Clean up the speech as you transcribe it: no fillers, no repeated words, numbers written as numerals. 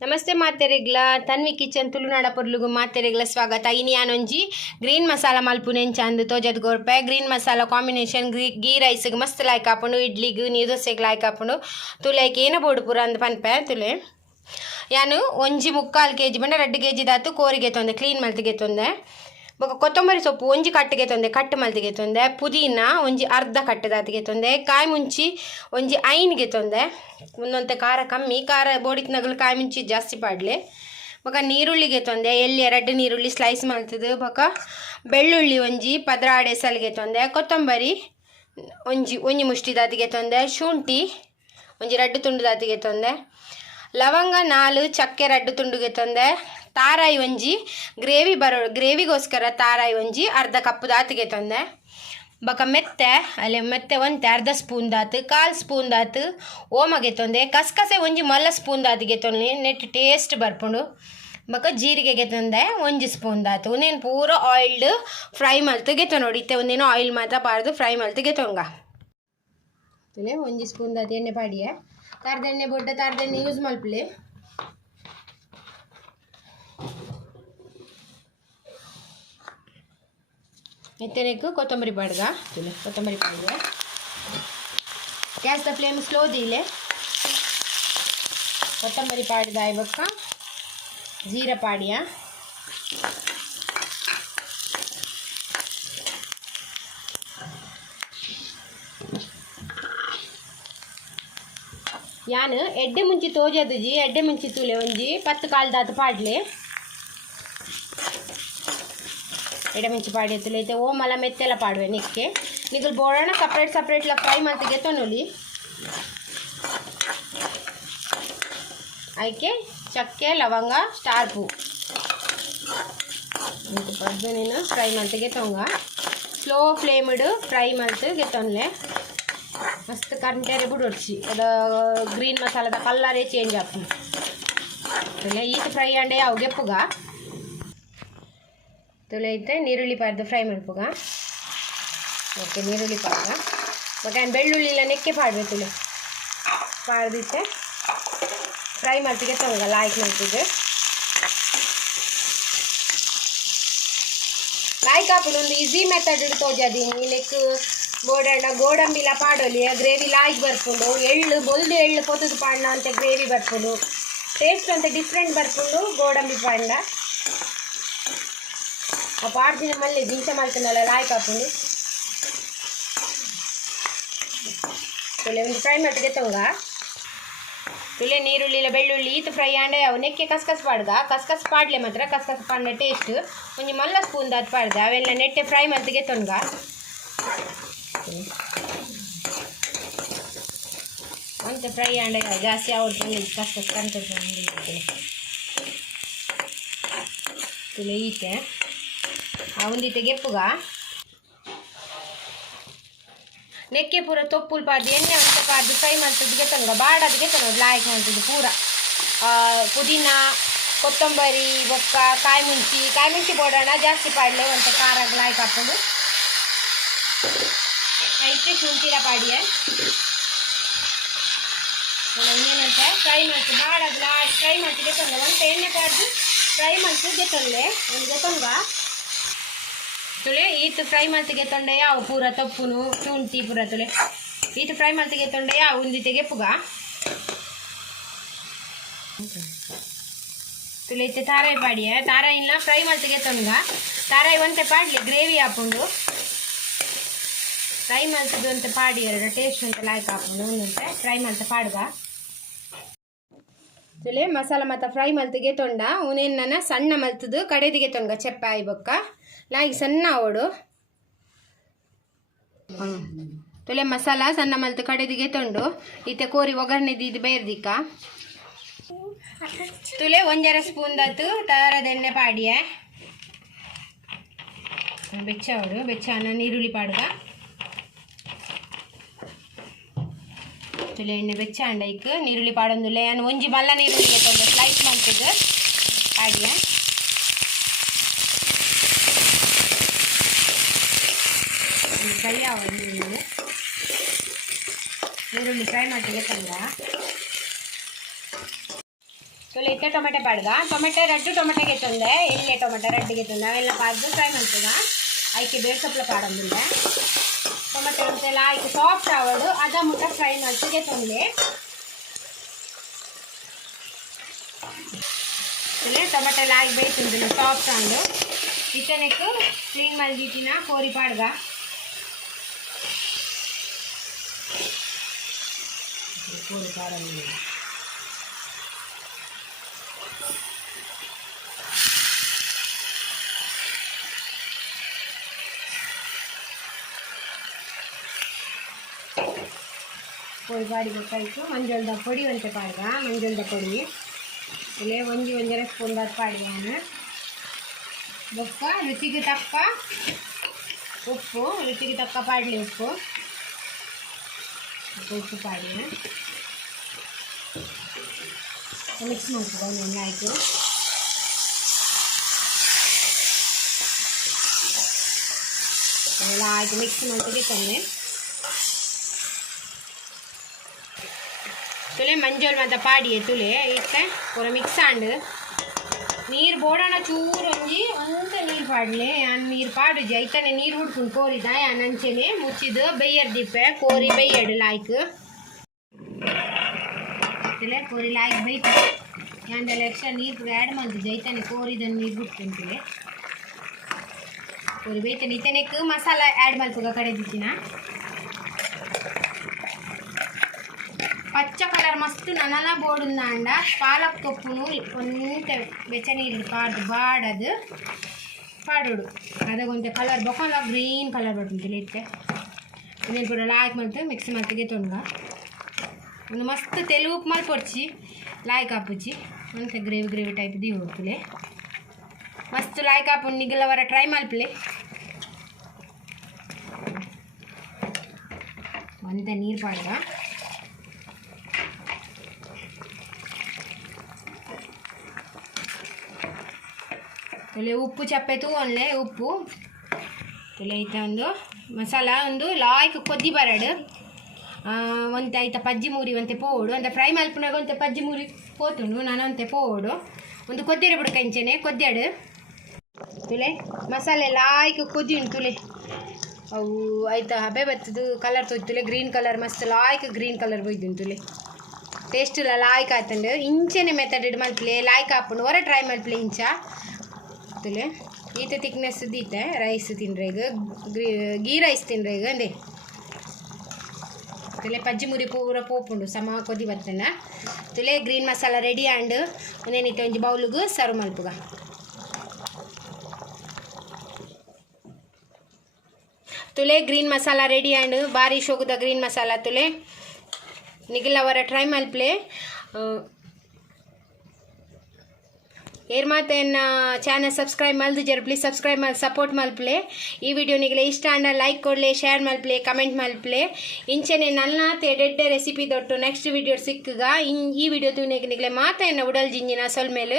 ನಮಸ್ತೆ ಮಾತೆರೆಗ್ಲ ತನ್ವಿ ಕಿಚನ್ ತುಳುನಾಡ ಪೊರ್ಲುಗು ಮಾತೆರೆಗ್ಲ ಸ್ವಾಗತ. ಇನಿ ಯಾನೊಂಜಿ ಗ್ರೀನ್ ಮಸಾಲ ಮಲ್ಪುನೆಂಚ ಅಂದು ತೋಜದ್ ಗೋರ್ಪೆ. ಗ್ರೀನ್ ಮಸಾಲ ಕಾಂಬಿನೇಷನ್ ಗೀ ರೈಸ್ಗೆ ಮಸ್ತ್ ಲಾಯ್ಕ್ ಆಪುಂಡು, ಇಡ್ಲಿಗೆ ನೀರು ದೋಸೆಗೆ ಲಾಯ್ಕ್ ಆಪುಂಡು. ತುಲೆಗೆ ಏನ ಬೋಡು ಪೂರ ಅಂದ್ ಪನ್ಪೆ ತುಲೆ ಯಾನು ಒಂಜಿ 3/4 kg ಬಂಡ 2 kg ದಾತು ಕೋರಿಗೆ ತೊಂದೆ ಕ್ಲೀನ್ ಮಲ್ತಿಗೆ ತೊಂದೆ. ಬೊಕ ಕೊತ್ತಂಬರಿ ಸೊಪ್ಪು ಒಂಜಿ ಕಟ್ಟಿಗೆ ತೊಂದೆ, ಕಟ್ಟು ಮಲ್ತಿಗೆ ತೊಂದೆ. ಪುದೀನ ಒಂಜಿ ಅರ್ಧ ಕಟ್ಟು ದಾತಿಗೆ ತೊಂದೆ. ಕಾಯಿ ಮುಂಚಿ ಒಂಜಿ 5ಗೆ ತೊಂದೆ. ಒಂದೊಂತೆ ಖಾರ ಕಮ್ಮಿ, ಖಾರ ಬೋಡಿತ್ ನಗಲು ಕಾಯಿ ಮುಂಚಿ ಜಾಸ್ತಿ ಪಾಡ್ಲೆ. ಬೊಕ ನೀರುಳ್ಳಿಗೆ ತೊಂದೆ, ಎಲ್ಲಿ 2 ನೀರುಳ್ಳಿ ಸ್ಲೈಸ್ ಮಲ್ತದು. ಬೊಕ ಬೆಳ್ಳುಳ್ಳಿ ಒಂಜಿ ಪದ್ರ ಆಡೆಸಲ್ಗೆ ತೊಂದೆ. ಕೊತ್ತಂಬರಿ ಒಂಜಿ ಮುಷ್ಟಿ ದಾತಿಗೆ ತೊಂದೆ. ಶುಂಠಿ ಒಂಜಿ 2 ತುಂಡು ದಾತಿಗೆ ತೊಂದೆ. ಲವಂಗ 4, ಚಕ್ಕೆ 2 ತುಂಡುಗೆ ತೊಂದೆ. ತಾರಾಯಿ ಒಂಜಿ ಗ್ರೇವಿಗೋಸ್ಕರ ತಾರಾಯಿ ಒಂಜಿ ಅರ್ಧ ಕಪ್ಪು ದಾತಿಗೆ ತೊಂದೆ. ಬೊಕ ಮೆತ್ತೆ ಒಂತೆ ಅರ್ಧ ಸ್ಪೂನ್ ದಾತು, 1/4 ಸ್ಪೂನ್ ದಾತು ಓಮಗೆ ತೊಂದೆ. ಕಸಕಸೆ ಒಂಜಿ ಮಲ್ಲ ಸ್ಪೂನ್ ದಾತಿಗೆ ತೊಂದೆ, ನೆಟ್ ಟೇಸ್ಟ್ ಬರ್ಪುಂಡು. ಬೊಕ ಜೀರಿಗೆಗೆ ತೊಂದೆ 1 ಸ್ಪೂನ್ ದಾತು. ಒಂದೇನು ಪೂರ ಆಯಿಲ್ಡ್ ಫ್ರೈ ಮಲ್ತಿಗೆ ನೋಡಿ. ಇತ್ತೆ ಒಂದೇನು ಆಯಿಲ್ ಮಾತ್ರ ಪಾರ್ದು ಫ್ರೈ ಮಲ್ತಿಗೆ ತೊಂಗ. 1 ಸ್ಪೂನ್ ದಾತು ಎಣ್ಣೆ ಪಾಡಿಯೆ. ತಾರ್ದೆಣ್ಣೆ ಬೊಡ್ಡ ತಾರ್ದೆಣ್ಣೆ ಯೂಸ್ ಮಲ್ಪಲೆ. ಎತ್ತನೆಕ್ಕು ಕೊತ್ತಂಬರಿ ಪಾಡ್ಗ ಕೊತ್ತಂಬರಿ ಪಾಡ್ಗೆ. ಗ್ಯಾಸ್ ದ ಫ್ಲೇಮ್ ಸ್ಲೋ ದೀಲೆ. ಕೊತ್ತಂಬರಿ ಪಾಡ್ದ ಇವಾಗ ಜೀರ ಪಾಡಿಯ. ಯಾನು ಎಡ್ಡೆ ಮುಂಚಿ ತೋಜದುಜಿ ಎಡ್ಡೆ ಮುಂಚಿ ತೂಲೆ ಒಂಜಿ 10 ಕಾಲು ದಾತು ಪಾಡ್ಲೆ. ಎಡೆ ಮುಂಚಿ ಪಾಡಿ ಎತ್ತಲೆ ಐತೆ ಓಮಲ ಮೆತ್ತೆಲ್ಲ ಪಾಡುವೆ ನಿಕ್ಕೆ ನಿಗಲ್ ಬೋಡಣ ಸಪ್ರೇಟ್ಲ ಫ್ರೈ ಮಲ್ತಿಗೆ ತೊನೊಲಿ. ಆಯ್ಕೆ ಚಕ್ಕೆ ಲವಂಗ ಸ್ಟಾರ್ ಪೂ ಪಡ್ದು ನೀನು ಫ್ರೈ ಮಲ್ತಿಗೆ ತೊಂಗ. ಸ್ಲೋ ಫ್ಲೇಮ್ಡ್ ಫ್ರೈ ಮಲ್ತಿಗೆ ತೊನ್ಲೆ. ಮಸ್ತ್ ಕಂಟೆರೆ ಬಿಡೊಡ್ಸಿ ಅದ ಗ್ರೀನ್ ಮಸಾಲದ ಕಲ್ಲರೇ ಚೇಂಜ್ ಆಪು. ಈತ ಫ್ರೈ ಅಂಡೆ ಅವು ಗೆಪ್ಪುಗ ತುಲೆ ಐತೆ ನೀರುಳ್ಳಿ ಪಾರ್ದು ಫ್ರೈ ಮಲ್ಪುಗ. ಓಕೆ ನೀರುಳ್ಳಿ ಪಾರ್ದ ಮತ್ತೆ ಬೆಳ್ಳುಳ್ಳಿ ಎಲ್ಲ ನೆಕ್ಕೆ ಪಾಡ್ಬೇಕು. ತುಲೆ ಪಾಡ್ದಿತ್ತೆ ಫ್ರೈ ಮಲ್ತಿಗೆ ತೊಂಗ ಲಾಯ್ಕ್ ಮಲ್ತಿಗೆ ಲಾಯ್ಕ್ ಆಪುಡು. ಒಂದು ಈಸಿ ಮೆಥಡ್ ತೋಜದೀನಿ ನೆಕ್ ಬೋಡಣ್ಣ ಗೋಡಂಬಿಲ ಪಾಡೋಲಿ ಗ್ರೇವಿ ಲಾಯ್ಕ್ ಬರ್ಪುಂಡು. ಎಳ್ಳು ಬೊಲ್ದು ಎಳ್ಳು ಪೊತ್ತದು ಪಾಂಡ ಅಂತ ಗ್ರೇವಿ ಬರ್ಪುಂಡು. ಟೇಸ್ಟ್ ಅಂತ ಡಿಫ್ರೆಂಟ್ ಬರ್ಪುಂಡು ಗೋಡಂಬಿ ಪಾಂಡ. ಆ ಪಾಡ್ದಿನ ಮಲ್ಲಿ ಬೀಚ ಮಲ್ತಿನಲ್ಲ ಲಾಯ್ಕ್ ಹಾಕೊಂಡು ತುಲೆ ಒಂದು ಫ್ರೈ ಮಟ್ಟಿಗೆ ತೊಂಗ. ತುಲೆ ನೀರುಳ್ಳಿಲ ಬೆಳ್ಳುಳ್ಳಿ ಈತ ಫ್ರೈ ಆಂಡೆ ಅವು ನೆಕ್ಕೆ ಕಸ್ಕಸ್ ಪಾಡ್ಗ. ಕಸ್ಕಸ್ ಪಾಡ್ಲೆ ಮಾತ್ರ ಕಸ್ಕಸ್ ಪಾಂಡ ಟೇಸ್ಟ್ ಒಂಜಿ ಮಲ್ಲ ಸ್ಪೂನ್ ದಾತ್ ಪಾಡ್ದೆ. ಅವೆಲ್ಲ ನೆಟ್ಟೆ ಫ್ರೈ ಮಲ್ತಿಗೆ ತೊಂಗ. ಅಂತ ಫ್ರೈ ಆಂಡೆ ಜಾಸ್ತಿ ಅವ್ರು ಕಸ್ಕಸ್ ಕಂತ ತುಲೆ ಈತೆ ಒಂದಿತ್ತೆ ಗೆಪ್ಪುಗ ನೆಕ್ಕೆ ಪೂರ ತೊಪ್ಪುಲ್ ಪಾಡ್ದು ಎಣ್ಣೆ ಅಂತ ಪಾಡ್ದು ಫ್ರೈ ಮಾಡ್ತಿದ್ಗೆ ತಂಗ ಬಾಡೋದಕ್ಕೆ ತಂಗೋದು ಲಾಯ್ಕ್ ಮಾಡ್ತಿದ್ದು ಪೂರ. ಪುದೀನ ಕೊತ್ತಂಬರಿ ಬೊಕ್ಕ ಕಾಯಿ ಮುಂಚಿ ಬೋಡೋಣ ಜಾಸ್ತಿ ಪಾಡ್ಲೆ ಒಂದು ಖಾರ ಲಾಯ್ಕ್ ಹಾಕೊಂಡು ಐತೆ ಶುಂಠಿಲ ಪಾಡಿಯೆ ಇನ್ನೇನಂತೆ ಫ್ರೈ ಮಾಡ್ತು ಬಾಡೋದು ಲಾಸ್ಟ್ ಫ್ರೈ ಮಾಡ್ತಿದ್ದೆ ತಂಗ. ಒಂದು ಎಣ್ಣೆ ಪಾಡ್ದು ಫ್ರೈ ಮಾಡ್ತಿದ್ದೆ ತೊಂದೆ ಒಂದು ತೊಂಗ. ತುಳೆ ಈತು ಫ್ರೈ ಮಲ್ತಿಗೆ ತೊಂಡೆಯ ಅವು ಪೂರ ತೊಪ್ಪುನು ಶುಂಠಿ ಪೂರ ತುಳೆ ಈತು ಫ್ರೈ ಮಲ್ತಿಗೆ ತೊಂಡೆಯ ಉಂದಿತೆಗೆ ಪುಗ ತುಳೆ ಇತ್ತೆ ತಾರಾಯಿ ಪಾಡಿಯ. ತಾರಾಯಿ ಇಲ್ಲ ಫ್ರೈ ಮಲ್ತಿಗೆ ತೊಂಗ. ತಾರಾಯಿ ಒಂತೆ ಪಾಡ್ಲಿ ಗ್ರೇವಿ ಹಾಕೊಂಡು ಫ್ರೈ ಮಲ್ತಿದ್ದು ಅಂತ ಪಾಡಿ ಎರಡು ಟೇಸ್ಟ್ ಅಂತ ಲಾಯ್ಕ್ ಹಾಕೊಂಡು ಒಂದಂತೆ ಫ್ರೈ ಮಲ್ತ ಪಾಡ್ಗ. ತುಳೆ ಮಸಾಲ ಮತ್ತು ಫ್ರೈ ಮಲ್ತಿಗೆ ತೊಂಡ ಉನೇನ ಸಣ್ಣ ಮಲ್ತದು ಕಡೆದಿಗೆ ತೊಂಗ ಚೆಪ್ಪಾಯಿ ಬೊಕ್ಕ ಲಾಗಿ ಸಣ್ಣ ಓಡು ತುಲೆ ಮಸಾಲ ಸಣ್ಣ ಮಲ್ತು ಕಡೆದಿಗೆ ತೊಂಡು ಈತೆ ಕೋರಿ ಒಗ್ಗರಣೆದು ಇದು ಬೇರ್ದಿಕ್ಕ. ತುಲೆ 1 ಸ್ಪೂನ್ ದಾತು ತರದ ಎಣ್ಣೆ ಪಾಡಿಯೆ ಬೆಚ್ಚ ಓಡು ಬೆಚ್ಚನ ನೀರುಳ್ಳಿ ಪಾಡ್ಗ. ತುಲೆ ಎಣ್ಣೆ ಬೆಚ್ಚ ಅಂಡೈಕ್ ನೀರುಳ್ಳಿ ಪಾಡೊಂದುಲ್ಲೆ ನಾನು ಒಂಜಿ ಮಲ್ಲ ನೀರುಳ್ಳಿಗೆ ತೊಂದೆ ಸ್ಲೈಸ್ ಮಾಡ್ತಿದ್ದು ಪಾಡಿಯೆ. ಫ್ರೈ ಆಗೋದು ಈರುಳ್ಳಿ ಫ್ರೈ ಮಾಡಿಗೆ ತಂಗ ತುಲೆ ಇತ್ತೆ ಟೊಮೆಟೊ ಪಾಡ್ಗ ಟೊಮೆಟೊ ರೆಡ್ ಟೊಮೆಟೊ ಗೆತ್ತೊಂದೆ ಎಣ್ಣೆ ಟೊಮೆಟೊ ರೆಡ್ ಗೆತ್ತೊಂದೆ ಅವೆಲ್ಲ ಪಾಡ್ದು ಫ್ರೈ ಮಾಡ್ತದ ಆಯ್ಕೆ ಬೇರೆ ಸೊಪ್ಪಲ ಪಾಡೊಂದಿಲ್ಲ ಟೊಮೆಟೊ ಅಂತೆಲ್ಲ ಆಯ್ಕೆ ಸಾಫ್ಟ್ ಆಗೋದು ಅದ ಮುಟ್ಟ ಫ್ರೈ ಮಾಡ್ತು ಗೆತ್ತೊಂದೆ ತುಲೆ ಟೊಮೆಟೊ ಎಲ್ಲ ಆಗಿ ಬೇಯ್ತುಂದಿಲ್ಲ ಸಾಫ್ಟ್ ಆಂಡು ಇತ್ತನೆಕ್ಕು ಕ್ಲೀನ್ ಮಾಡಿಟ್ಟಿನ ಕೋರಿ ಪಾಡ್ಗ ಕೋರಿ ಪಾಡೊಂದಿಲ್ಲ ಕೋಳಿ ಪಾಡಿಬೇಕಾಯ್ತು ಮಂಜಳದ ಪೊಡಿ ಒಂತೆ ಪಾಡ್ಗ ಮಂಜಳದ ಪೊಡಿ ಇಲ್ಲೇ ಒಂದರ ಸ್ಪೂನ್ ಪಾಡ್ಗ ಬೊಕ್ಕ ರುಚಿಗೆ ತಕ್ಕ ಉಪ್ಪು ರುಚಿಗೆ ತಕ್ಕ ಪಾಡಲಿ ಉಪ್ಪು ಪಾಡಿ ಮಿಕ್ಸ್ ಮಾಡ್ತೀವಿ ಎಣ್ಣೆ ಆಯಿತು ಎಲ್ಲ ಆಯಿತು ಮಿಕ್ಸ್ ಮಾಡ್ತೀವಿ ಕಮ್ಮಿ ತುಲೆ ಮಂಜೋಲ್ ಮತ್ತು ಪಾಡಿಯೇ ತುಲೆ ಇತ್ತೆ ಪೂರ ಮಿಕ್ಸ್ ಆಂಡು ನೀರು ಬೋಡೋಣ ಚೂರು ಒಂಜಿ ಅಂತ ನೀರು ಪಾಡಲೆ ನೀರು ಪಾಡುಜಿ ಐತನೆ ನೀರು ಹುಡ್ಕೊಂಡು ಕೋರಿದ ನಂಚೆನೆ ಮುಚ್ಚಿದು ಬೆಯ್ಯರ್ ದಿಪ್ಪೆ ಕೋರಿ ಬೆಯ್ಯಡು ಲಾಯ್ಕ್ ತುಲೆ ಕೋರಿ ಲಾಯ್ಕ್ ಬೈತು ಯಾಂದೆಲ್ಲ ಎಕ್ಸ್ಟ್ರಾ ನೀರು ಆ್ಯಡ್ ಮಾಡ್ತಿದ್ದೆ ಐತನೆ ಕೋರಿದನ್ನು ನೀರು ಬಿಟ್ಕೊಂತಿಲೆ ಕೋರಿ ಬೈತಾನೆ ಇತನೆಕ್ ಮಸಾಲ ಆ್ಯಡ್ ಮಾಡ್ತುಗ ಕಡೆ ದಿಕ್ಕಿನ పచ్చ కలర్ మస్తు ననలా బోడుందండ పాలక్ తొప్పును కొంత వెచ్చనీరు పాడు బాడదు పాడుడు అదే కొంచెం కలర్ బొక్కలో గ్రీన్ కలర్ పడుతుంది లేతే నేను కూడా లాಯ್ಕ್ ಮಾಡ್ತೆ ಮಿಕ್ಸ್ ಮಾಡ್ತಿಗೆ ತೊಂಗ ಒಂದು ಮಸ್ತ್ ತೆಲು ಉಪ್ಪು ಮಾಡಿ ಪೊಡ್ಚಿ ಲಾಯ್ಕ್ ಹಾಪುಚ್ಚಿ ಅಂತ ಗ್ರೇವಿ ಗ್ರೇವಿ ಟೈಪ್ ದಿ ಹೋಗ್ತಲೆ ಮಸ್ತ್ ಲಾಯ್ಕ್ ಹಾಪು ನಿಗಲವರ ಟ್ರೈ ಮಲ್ಪಲೆ ಒಂದ ನೀರು ಪಾಡ್ಗ ತುಲೆ ಉಪ್ಪು ಚಪ್ಪೆತು ಒಳ್ಳೆ ಉಪ್ಪು ತುಲೆ ಐತ ಒಂದು ಮಸಾಲ ಒಂದು ಲಾಯ್ಕ್ ಕೊದ್ದಿ ಬರಡು ಒಂತೆ ಐತ ಪಜ್ಜಿ ಮೂರಿ ಒಂತೆ ಪೋಡು ಅಂತ ಫ್ರೈ ಮಲ್ಪನಾಗ ಒಂತೆ ಪಜ್ಜಿ ಮೂರಿ ಪೋತುಂಡು ನಾನು ಒಂತೆ ಪೋಡು ಒಂದು ಕೊದ್ದಿರ ಬಿಡು ಕಂಚೆನೆ ಕೊದ್ದ್ಯಾಡು ತುಲೆ ಮಸಾಲೆ ಲಾಯ್ಕ್ ಕೊದ್ದಿ ಉಂಟು ತುಲೆ ಅವು ಆಯ್ತಾ ಹಬೆ ಬರ್ತದು ಕಲರ್ ತೊಯ್ತುಲೆ ಗ್ರೀನ್ ಕಲರ್ ಮಸ್ತ್ ಲಾಯ್ಕ್ ಗ್ರೀನ್ ಕಲರ್ ಬೈದು ತುಲೆ ಟೇಸ್ಟ್ ಇಲ್ಲ ಲಾಯ್ಕ್ ಆತಂಡು ಇಂಚೆನೆ ಮೆಥಡ್ ಮಲ್ಪಲೆ ಲಾಯ್ಕ್ ಹಾಕೊಂಡು ಹೊರ ಟ್ರೈ ಮಲ್ಪಲೆ ಇಂಚ ತುಲೆ ಈತ ತಿಕ್ನೆಸ್ ದೀತೆ ರೈಸ್ ತಿನ್ರೆ ಈಗ ಗೀ ರೈಸ್ ತಿನ್ರೆ ಈಗ ಅಂದೆ ತುಲೆ ಪಜ್ಜಿ ಮುರಿ ಪೂರ ಪೋಪುಂಡು ಸಮ ಕೊದ್ದಿ ಬರ್ತೇನ ತುಲೆ ಗ್ರೀನ್ ಮಸಾಲ ರೆಡಿ ಆ್ಯಂಡ್ ಒಂದೇನಿತ್ತು ಒಂಜಿ ಬೌಲ್ಗೆ ಸರ್ವ್ ಮಲ್ಪುಗ ತುಲೆ ಗ್ರೀನ್ ಮಸಾಲ ರೆಡಿ ಆ್ಯಂಡ್ ಭಾರಿ ಶೋಗುದ ಗ್ರೀನ್ ಮಸಾಲ ತುಲೆ ನಿಗಿಲವರ ಟ್ರೈ ಮಲ್ಪಲೆ ಏರ್ ಮಾತೇನ ಚಾನಲ್ ಸಬ್ಸ್ಕ್ರೈಬ್ ಮಲ್ದು ಜರ ಪ್ಲೀಸ್ ಸಬ್ಸ್ಕ್ರೈಬ್ ಮಾಡಿ ಸಪೋರ್ಟ್ ಮಲ್ಪಲೆ ಈ ವಿಡಿಯೋ ನಿಗಲೆ ಇಷ್ಟ ಅಂಡ ಲೈಕ್ ಕೊಡಲೆ ಶೇರ್ ಮಲ್ಪಲೆ ಕಮೆಂಟ್ ಮಲ್ಪಲೆ ಇಂಚನೆ ನನ್ನ ತೆಡೆಡ್ಡೆ ರೆಸಿಪಿ ದೊಟ್ಟು ನೆಕ್ಸ್ಟ್ ವಿಡಿಯೋ ಸಿಕ್ಕಗ ಈ ವಿಡಿಯೋ ನಿಗಲೆ ಮಾತೇನ ಉಡಲ್ ಜಿಂಜಿನ ಸೊಲ್ ಮೇಲೆ